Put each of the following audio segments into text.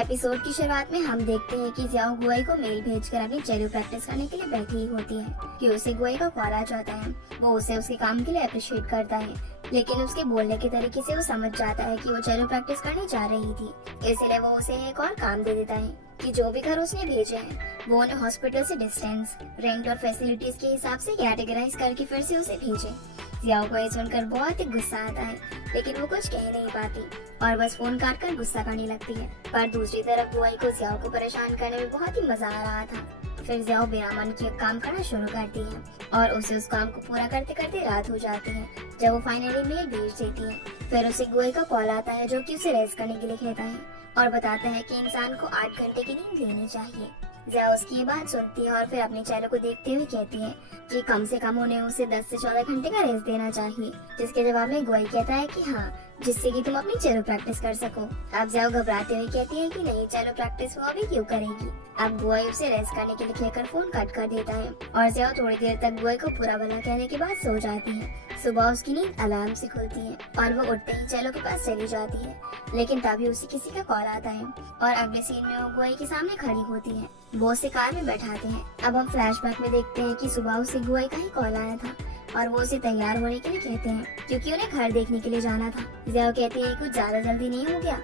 Episode की शुरुआत में हम देखते हैं कि जियाओ गुआई को मेल भेजकर अपनी चेलो प्रैक्टिस करने के लिए बैठी ही होती है कि उसे गुआई का कॉल आ जाता है। वो उसे उसके काम के लिए अप्रिशिएट करता है, लेकिन उसके बोलने के तरीके से वो समझ जाता है कि वो चेलो प्रैक्टिस करने जा रही थी। इसलिए वो उसे एक और काम दे देता है कि जो भी घर उसने भेजे हैं वो उन्हें हॉस्पिटल से डिस्टेंस, रेंट और फैसिलिटीज के हिसाब से कैटेगराइज करके फिर से उसे भेजे। जियाओ को ये सुनकर बहुत ही गुस्सा आता है, लेकिन वो कुछ कह नहीं पाती और बस फोन काट कर गुस्सा करने लगती है। पर दूसरी तरफ गुआई को जियाओ को परेशान करने में बहुत ही मजा आ रहा था। फिर जियाओ बिना मन किए काम करना शुरू करती है और उसे उस काम को पूरा करते करते रात हो जाती है जब वो फाइनली मेल भेज देती है। फिर उसे गुआई का कॉल आता है जो कि उसे रेस्ट करने के लिए कहता है और बताता है कि इंसान को 8 घंटे की नींद लेनी चाहिए। जियाओ उसकी ये बात सुनती है और फिर अपने चेहरे को देखते हुए कहती है कि कम से कम उन्हें उसे 10 से 14 घंटे का रेस्ट देना चाहिए, जिसके जवाब में गुआई कहता है कि हाँ, जिससे कि तुम अपनी चेलो प्रैक्टिस कर सको। अब जियाओ घबराते हुए कहती है कि नहीं, चेलो प्रैक्टिस वो अभी क्यों करेगी। अब गुआई उसे रेस्ट करने के लिए कहकर फोन कट कर देता है और जियाओ थोड़ी देर तक गुआई को पूरा भला कहने के बाद सो जाती है। सुबह उसकी नींद अलार्म से खुलती है और वो उठते ही चेलो के पास चली जाती है, लेकिन तभी उसे किसी का कॉल आता है और अगले सीन में वो गुआई के सामने खड़ी होती है। वो उसे कार में बैठाते हैं। अब हम फ्लैशबैक में देखते हैं कि सुबह उसे गुआई का ही कॉल आया था और वो उसे तैयार होने के लिए कहते हैं क्योंकि उन्हें घर देखने के लिए जाना था। जियाओ कहती है कुछ ज्यादा जल्दी नहीं हो गया,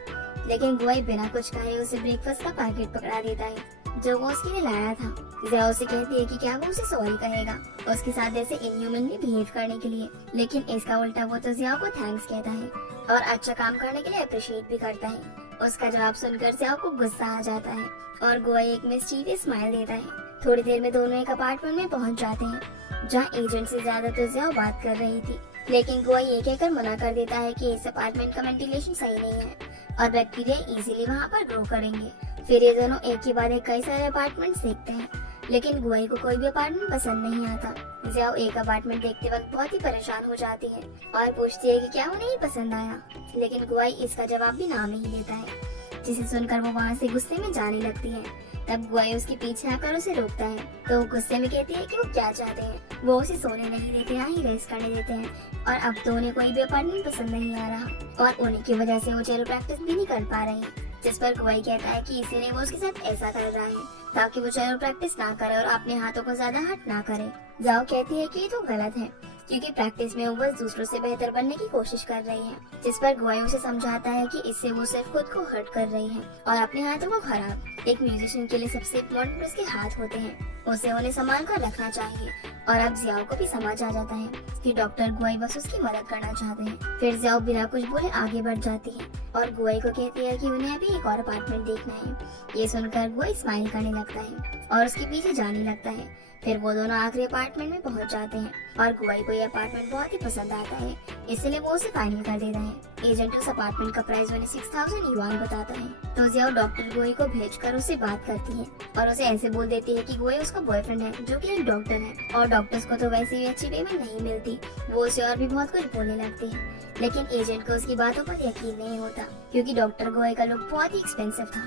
लेकिन गुआई बिना कुछ कहे उसे ब्रेकफास्ट का पैकेट पकड़ा देता है जो वो उसके लिए लाया था। जियाओ उसे कहती है कि क्या वो उसे सॉरी कहेगा उसके साथ जैसे इनह्यूमनली बिहेव करने के लिए, लेकिन इसका उल्टा वो तो जियाओ को थैंक्स कहता है और अच्छा काम करने के लिए अप्रिशिएट भी करता है। उसका जवाब सुनकर जियाओ को गुस्सा आ जाता है और गुआई एक मिस्टीरियस स्माइल देता है। थोड़ी देर में दोनों एक अपार्टमेंट में पहुंच जाते हैं जहाँ एजेंट से ज्यादा तो जियाओ बात कर रही थी, लेकिन गुआई ये कहकर मना कर देता है कि इस अपार्टमेंट का वेंटिलेशन सही नहीं है और बैक्टीरिया इजीली वहाँ पर ग्रो करेंगे। फिर ये दोनों एक के बाद एक कई सारे अपार्टमेंट देखते हैं, लेकिन गुआई को कोई भी अपार्टमेंट पसंद नहीं आता। जियाओ एक अपार्टमेंट देखते वक्त बहुत ही परेशान हो जाती है और पूछती है कि क्या उन्हें नहीं पसंद आया, लेकिन गुआई इसका जवाब भी ना में ही देता है, जिसे सुनकर वो वहाँ से गुस्से में जाने लगती है। तब गुआई उसके पीछे आकर उसे रोकता है तो वो गुस्से में कहती है कि वो क्या चाहते हैं। वो उसे सोने नहीं देते, ना ही रेस्ट करने देते हैं और अब तो उन्हें कोई भी अपार्टमेंट पसंद नहीं आ रहा और उन्हीं की वजह से वो चेलो प्रैक्टिस भी नहीं कर पा रही, जिस पर गुआई कहता है कि इसीलिए वो उसके साथ ऐसा कर रहा है ताकि वो चेलो प्रैक्टिस ना करे और अपने हाथों को ज्यादा हर्ट ना करे। जियाओ कहती है कि ये तो गलत है क्योंकि प्रैक्टिस में वो बस दूसरों से बेहतर बनने की कोशिश कर रही है, जिस पर गुआई उसे समझाता है कि इससे वो सिर्फ खुद को हर्ट कर रही है और अपने हाथों को खराब। एक म्यूजिशियन के लिए सबसे इम्पोर्टेंट उसके हाथ होते हैं, उसे उन्हें संभाल कर रखना चाहिए। और अब जियाओ को भी समझ आ जाता है कि डॉक्टर गुआई बस उसकी मदद करना चाहते हैं। फिर जियाओ बिना कुछ बोले आगे बढ़ जाती है और गुआई को कहती है कि उन्हें अभी एक और अपार्टमेंट देखना है। ये सुनकर गुआई स्माइल करने लगता है और उसके पीछे जाने लगता है। फिर वो दोनों आखिरी अपार्टमेंट में पहुंच जाते हैं और गुआई को ये अपार्टमेंट बहुत ही पसंद आता है, इसलिए वो उसे फाइनल कर देता है। एजेंट उस अपार्टमेंट का प्राइस 26,000 युआन बताता है तो जियाओ डॉक्टर गुआई को भेजकर उससे बात करती है और उसे ऐसे बोल देती है कि गुआई उसका बॉयफ्रेंड है जो कि एक डॉक्टर है और डॉक्टर्स को तो वैसे भी अच्छी पेमेंट नहीं मिलती। वो उसे और भी बहुत कुछ बोलने लगती है, लेकिन एजेंट को उसकी बातों पर यकीन नहीं होता क्योंकि डॉक्टर गुआई का लुक बहुत ही एक्सपेंसिव था।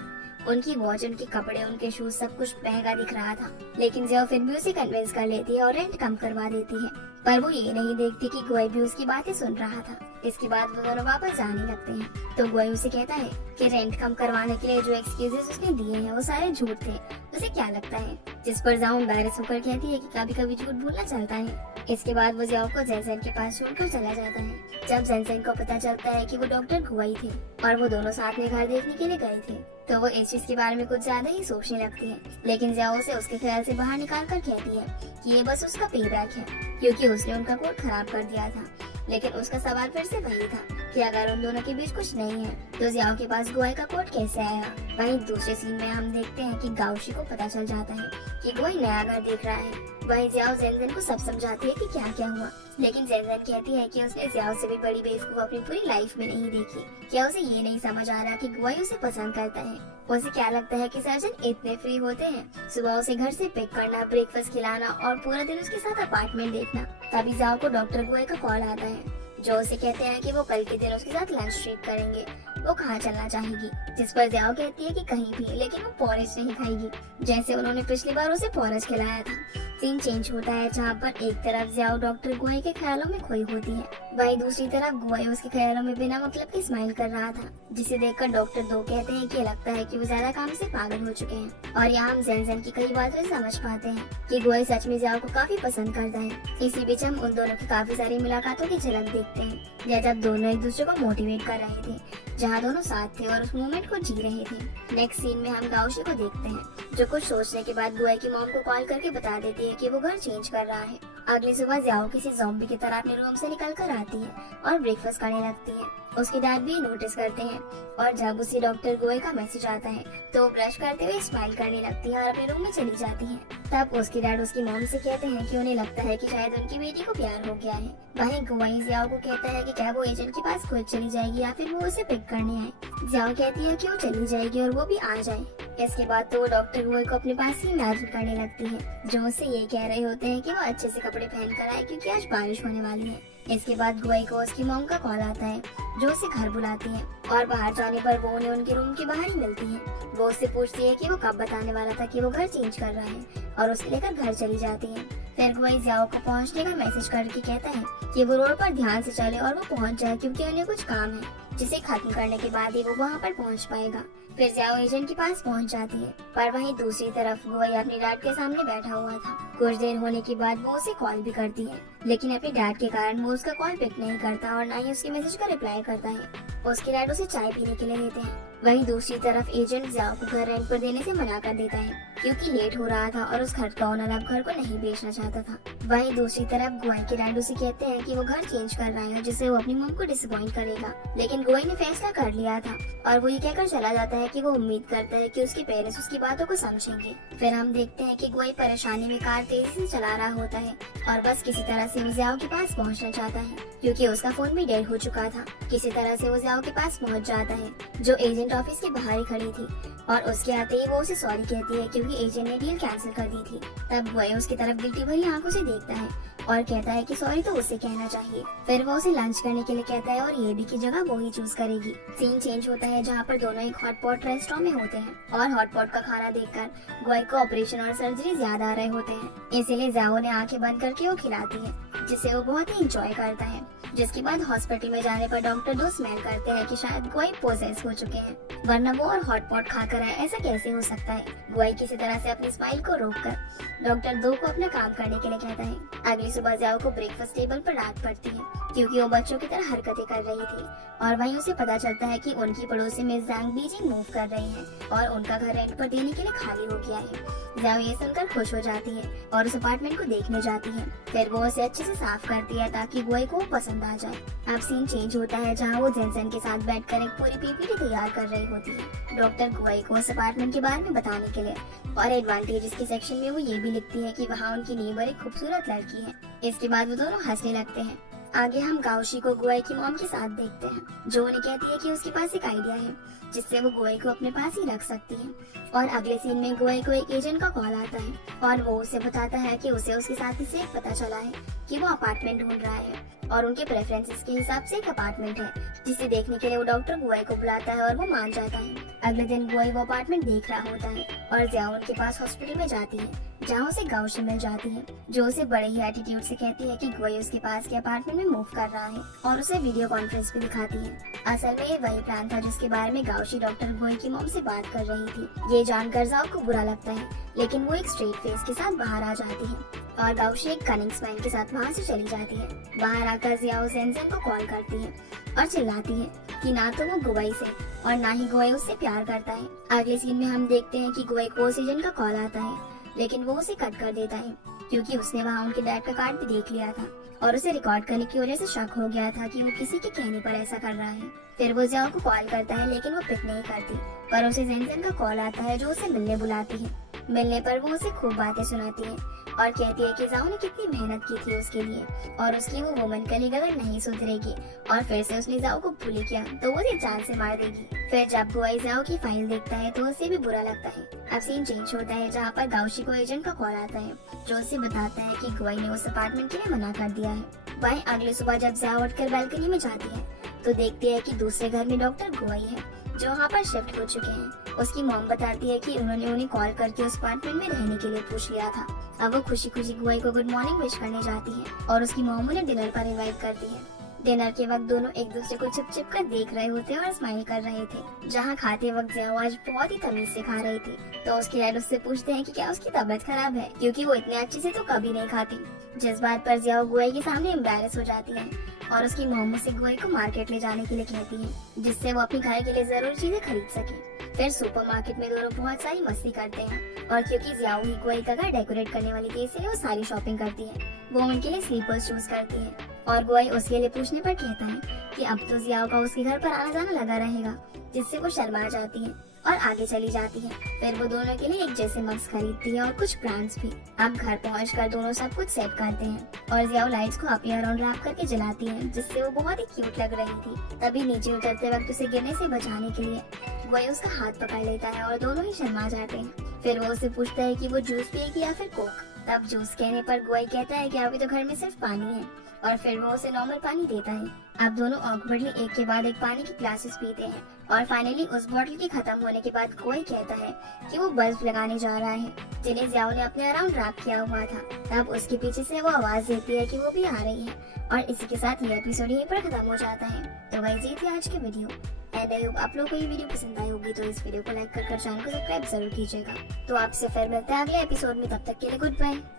उनकी वॉच, उनके कपड़े, उनके शूज सब कुछ महंगा दिख रहा था, लेकिन जियाओ फिर भी उसे कन्विंस कर लेती है और रेंट कम करवा देती है। पर वो ये नहीं देखती कि गुआई भी उसकी बातें सुन रहा था। इसके बाद वो दोनों वापस जाने लगते हैं तो गुआई उसे कहता है कि रेंट कम करवाने के लिए जो एक्सक्यूजेस उसने दिए हैं वो सारे झूठ थे, उसे क्या लगता है, जिस पर जियाओ एम्बैरेस होकर कहती है कि कभी कभी झूठ बोलना चलता है। इसके बाद वो जियाओ को जेनसेन के पास छोड़कर चला जाता है। जब जेनसेन को पता चलता है कि वो डॉक्टर गुआई थे और वो दोनों साथ में घर देखने के लिए गए थे तो वो इस चीज के बारे में कुछ ज्यादा ही सोचने लगती है, लेकिन जियाओ उसे उसके ख्याल से बाहर निकाल कर कहती है कि ये बस उसका पेबैक है क्योंकि उसने उनका कोट खराब कर दिया था। लेकिन उसका सवाल फिर से वही था कि अगर उन दोनों के बीच कुछ नहीं है तो जियाओ के पास गुआई का कोट कैसे आया। वहीं दूसरे सीन में हम देखते हैं कि गाओशी को पता चल जाता है कि गुआई नया घर देख रहा है। वहीं जियाओ जेनजेन को सब समझाती है कि क्या क्या हुआ, लेकिन जेनजेन कहती है कि उसने जियाओ से भी बड़ी बेवकूफ अपनी पूरी लाइफ में नहीं देखी। क्या उसे ये नहीं समझ आ रहा कि गुआई उसे पसंद करता है। उसे क्या लगता है कि सर्जन इतने फ्री होते हैं सुबह उसे घर से पिक करना, ब्रेकफास्ट खिलाना और पूरा दिन उसके साथ अपार्टमेंट देखना। तभी जियाओ को डॉक्टर गुआई का कॉल आता है जो उसे कहते हैं कि वो कल के दिन उसके साथ लंच ट्रीट करेंगे वो कहाँ चलना चाहेगी, जिस पर जियाओ कहती है कि कहीं भी, लेकिन वो पॉरेज नहीं खाएगी जैसे उन्होंने पिछली बार उसे पॉरेज खिलाया था। सीन चेंज होता है जहाँ पर एक तरफ जियाओ डॉक्टर गुआई के ख्यालों में खोई होती है, वहीं दूसरी तरफ गुआई उसके ख्यालों में बिना मतलब की स्माइल कर रहा था, जिसे देखकर डॉक्टर दो कहते हैं कि लगता है कि वो ज्यादा काम से पागल हो चुके हैं। और यहाँ हम जेनजेन की कई बातें समझ पाते हैं कि गुआई सच में जियाओ को काफी पसंद करता है। इसी बीच हम उन दोनों की काफी सारी मुलाकातों की झलक देखते हैं, या जब दोनों एक दूसरे को मोटिवेट कर रहे थे, जहाँ दोनों साथ थे और उस मोमेंट को जी रहे थे। नेक्स्ट सीन में हम गाओशी को देखते हैं, जो कुछ सोचने के बाद गुआई की मॉम को कॉल करके बता देती है कि वो घर चेंज कर रहा है। अगली सुबह जियाओ किसी ज़ॉम्बी की तरह अपने रूम से निकल कर आती है और ब्रेकफास्ट करने लगती है। उसके डैड भी नोटिस करते हैं और जब उसे डॉक्टर गुआई का मैसेज आता है तो वो ब्रश करते हुए स्माइल करने लगती है और अपने रूम में चली जाती है। तब उसके डैड उसकी मॉम से कहते हैं कि उन्हें लगता है कि शायद उनकी बेटी को प्यार हो गया है। वहीं गुआई जियाओ को कहता है कि क्या वो एजेंट के पास खुद चली जाएगी या फिर वो उसे पिक करने आए। जियाओ कहती है कि वो चली जाएगी और वो भी आ जाए। इसके बाद तो वो डॉक्टर गुआई को अपने पास ही इमेजिन करने लगती है, जो उससे ये कह रहे होते हैं कि वो अच्छे से कपड़े पहन कर आए क्योंकि आज बारिश होने वाली है। इसके बाद गुआई को उसकी मॉम का कॉल आता है, जो उसे घर बुलाती है और बाहर जाने पर वो उन्हें उनके रूम के बाहर ही मिलती है। वो उससे पूछती है कि वो कब बताने वाला था कि वो घर चेंज कर रहा है और उसके लेकर घर चली जाती है। फिर गुआई जियाओ को पहुंचने का मैसेज करके कहता है कि वो रोड पर ध्यान से चले और वो पहुंच जाए क्योंकि उन्हें कुछ काम है, जिसे खत्म करने के बाद ही वो वहाँ पर पहुँच पाएगा। फिर जियाओ एजेंट के पास पहुंच जाती है, पर वहीं दूसरी तरफ गुआई अपने डैड के सामने बैठा हुआ था। कुछ देर होने के बाद वो उसे कॉल भी करती है, लेकिन अपने डैड के कारण वो उसका कॉल पिक नहीं करता और न ही उसके मैसेज का रिप्लाई करता है। उसके डैड उसे चाय पीने के लिए देते हैं। वहीं दूसरी तरफ एजेंट जियाओ को घर रेंट पर देने से मना कर देता है क्योंकि लेट हो रहा था और उस घर का ओनर अब घर को नहीं बेचना चाहता था। वहीं दूसरी तरफ गुआई के डैड उसे कहते हैं कि वो घर चेंज कर रहा है जिससे वो अपनी मॉम को डिसअपॉइंट करेगा, लेकिन गुआई ने फैसला कर लिया था और वो ये कहकर चला जाता है कि वो उम्मीद करता है कि उसके पेरेंट्स उसकी बातों को समझेंगे। फिर हम देखते हैं कि गुआई परेशानी में कार तेजी से चला रहा होता है और बस किसी तरह से वो जियाओ के पास पहुंचना चाहता है क्योंकि उसका फोन भी डेड हो चुका था। किसी तरह से वो जियाओ के पास पहुंच जाता है, जो एजेंट ऑफिस के बाहर ही खड़ी थी, और उसके आते ही वो उसे सॉरी कहती है क्योंकि एजेंट ने डील कैंसिल कर दी थी। तब गुआई उसकी तरफ गिल्टी भरी आंखों से देखता है और कहता है कि सॉरी तो उसे कहना चाहिए। फिर वो उसे लंच करने के लिए कहता है और ये भी की जगह वो ही चूज करेगी। सीन चेंज होता है जहाँ पर दोनों एक हॉटपॉट रेस्टोरेंट में होते हैं और हॉटपॉट का खाना देखकर गुआई को ऑपरेशन और सर्जरी याद आ रहे होते हैं, इसीलिए जियाओ ने आंखें बंद करके वो खिलाती है, जिसे वो बहुत ही इंजॉय करता है। जिसके बाद हॉस्पिटल में जाने पर डॉक्टर दो स्मेल करते हैं कि शायद गुआई पोजेस हो चुके हैं, वरना वो और हॉटपॉट खाकर आए, ऐसा कैसे हो सकता है। गुआई किसी तरह से अपनी स्माइल को रोककर डॉक्टर दो को अपना काम करने के लिए कहता है। अगली सुबह जियाओ को ब्रेकफास्ट टेबल पर रात पड़ती है क्योंकि वो बच्चों की तरह हरकतें कर रही थी और वहीं उसे पता चलता है कि उनकी पड़ोसी मिस जैंग बीजिंग मूव कर रही है और उनका घर रेंट पर देने के लिए खाली हो गया है। जियाओ ये सुनकर खुश हो जाती है और उस अपार्टमेंट को देखने जाती है। फिर वो उसे अच्छे से साफ करती है ताकि गुआई को पसंद आ जाए। अब सीन चेंज होता है जहाँ वो जेनसेन के साथ बैठकर एक पूरी पीपीटी तैयार कर रही होती है डॉक्टर गुआई को उस अपार्टमेंट के बारे में बताने के लिए, और एडवांटेजेस के सेक्शन में वो ये भी लिखती है कि वहाँ उनकी नेबर एक खूबसूरत लड़की है। इसके बाद वो दोनों हंसने लगते हैं। आगे हम गाओशी को गुआई की मॉम के साथ देखते हैं, जो उन्हें कहती है कि उसके पास एक आइडिया है जिससे वो गुआई को अपने पास ही रख सकती है। और अगले सीन में गुआई को एक एजेंट का कॉल आता है और वो उसे बताता है कि उसे उसके साथी से पता चला है कि वो अपार्टमेंट ढूंढ रहा है और उनके प्रेफरेंसेस के हिसाब से एक अपार्टमेंट है, जिसे देखने के लिए वो डॉक्टर गुआई को बुलाता है और वो मान जाता है। अगले दिन गुआई वो अपार्टमेंट देख रहा होता है और जियाओ उनके पास हॉस्पिटल में जाती है, जहाँ उसे गाओशी मिल जाती है, जो उसे बड़े ही एटीट्यूड से कहती है कि गुआई उसके पास के अपार्टमेंट में मूव कर रहा है और उसे वीडियो कॉन्फ्रेंस भी दिखाती है। असल में ये वही प्लान था जिसके बारे में गाओशी डॉक्टर गुआई की मॉम से बात कर रही थी। ये जानकर जियाओ को बुरा लगता है, लेकिन वो एक स्ट्रेट फेस के साथ बाहर आ जाती है और गाओशी एक कनिंग स्माइल के साथ वहाँ से चली जाती है। बाहर आकर जियाओ जेनसेन को कॉल करती है और चिल्लाती है कि ना तो वो गुआई से और ना ही गुआई उससे प्यार करता है। अगले सीन में हम देखते हैं कि गुआई को उस एजेंट का कॉल आता है, लेकिन वो उसे कट कर देता है क्योंकि उसने वहाँ उनके डैड का कार्ड भी देख लिया था और उसे रिकॉर्ड करने की वजह से शक हो गया था कि वो किसी के कहने पर ऐसा कर रहा है। फिर वो जियाओ को कॉल करता है, लेकिन वो पिक नहीं करती, पर उसे जेनसेन का कॉल आता है जो उसे मिलने बुलाती है। मिलने पर वो उसे खूब बातें सुनाती है और कहती है कि जियाओ ने कितनी मेहनत की थी उसके लिए और उसकी वो वुमन कलीग अगर नहीं सुधरेगी और फिर से उसने जियाओ को बुली किया तो वो उसे जान से मार देगी। फिर जब गुआई जियाओ की फाइल देखता है तो उसे भी बुरा लगता है। अब सीन चेंज होता है जहाँ पर गाओशी को एजेंट का कॉल आता है, जो उसे बताता है कि गुआई ने उस अपार्टमेंट के लिए मना कर दिया है। वहीं अगली सुबह जब जियाओ उठकर बालकनी में जाती है तो देखती है कि दूसरे घर में डॉक्टर गुआई है जो वहाँ पर शिफ्ट हो चुके हैं। उसकी मॉम बताती है कि उन्होंने उन्हें कॉल करके उस अपार्टमेंट में रहने के लिए पूछ लिया था। अब वो खुशी खुशी गुआई को गुड मॉर्निंग विश करने जाती है और उसकी मॉम उन्हें डिनर पर इनवाइट करती है। डिनर के वक्त दोनों एक दूसरे को छिप छिप कर देख रहे होते और स्माइल कर रहे थे। जहाँ खाते वक्त जियाओ आज बहुत ही तमीज से खा रही थी, तो उसके डैड उससे पूछते हैं कि क्या उसकी तबीयत खराब है, क्योंकि वो इतने अच्छे से तो कभी नहीं खाती। जिस बात पर जियाओ गुआई के सामने एम्बैरेस हो जाती है और उसकी मॉम से गुआई को मार्केट ले जाने के लिए कहती है, जिससे वो अपने घर के लिए जरूरी चीजें खरीद सके। फिर सुपरमार्केट में दोनों बहुत सारी मस्ती करते हैं और क्योंकि जियाओ ही गुआई का घर डेकोरेट करने वाली थी, इसलिए वो सारी शॉपिंग करती है। वो उनके लिए स्लीपर्स चूज करती है और गुआई उसके लिए पूछने पर कहता है कि अब तो जियाओ का उसके घर पर आना जाना लगा रहेगा, जिससे वो शर्मा जाती है और आगे चली जाती है। फिर वो दोनों के लिए एक जैसे मग्स खरीदती है और कुछ प्लांट्स भी। अब घर पहुंचकर दोनों सब कुछ सेट करते हैं और जियाओ लाइट्स को अपने अराउंड रैप करके जलाती है, जिससे वो बहुत ही क्यूट लग रही थी। तभी नीचे उतरते वक्त उसे गिरने से बचाने के लिए गुआई उसका हाथ पकड़ लेता है और दोनों ही शर्मा जाते हैं। फिर वो उसे पूछता है कि वो जूस पिएगी या फिर कोक। तब जूस कहने पर गुआई कहता है कि अभी तो घर में सिर्फ पानी है और फिर वो उसे नॉर्मल पानी देता है। अब दोनों ऑकवर्डली एक के बाद एक पानी की ग्लासेस पीते हैं और फाइनली उस बोतल के खत्म होने के बाद गुआई कहता है कि वो बल्ब लगाने जा रहा है, जिन्हें जियाओ ने अपने अराउंड रैप किया हुआ था। तब उसके पीछे से वो आवाज देती है कि वो भी आ रही है और इसी के साथ ये एपिसोड यहीं पर खत्म हो जाता है। तो गाइस ये थी आज की वीडियो एंड आई होप आप लोगों को ये वीडियो पसंद आई होगी, तो इस वीडियो को लाइक कर चैनल को सब्सक्राइब जरूर कीजिएगा। तो आपसे फिर मिलते हैं अगले एपिसोड में, तब तक के लिए गुड बाय।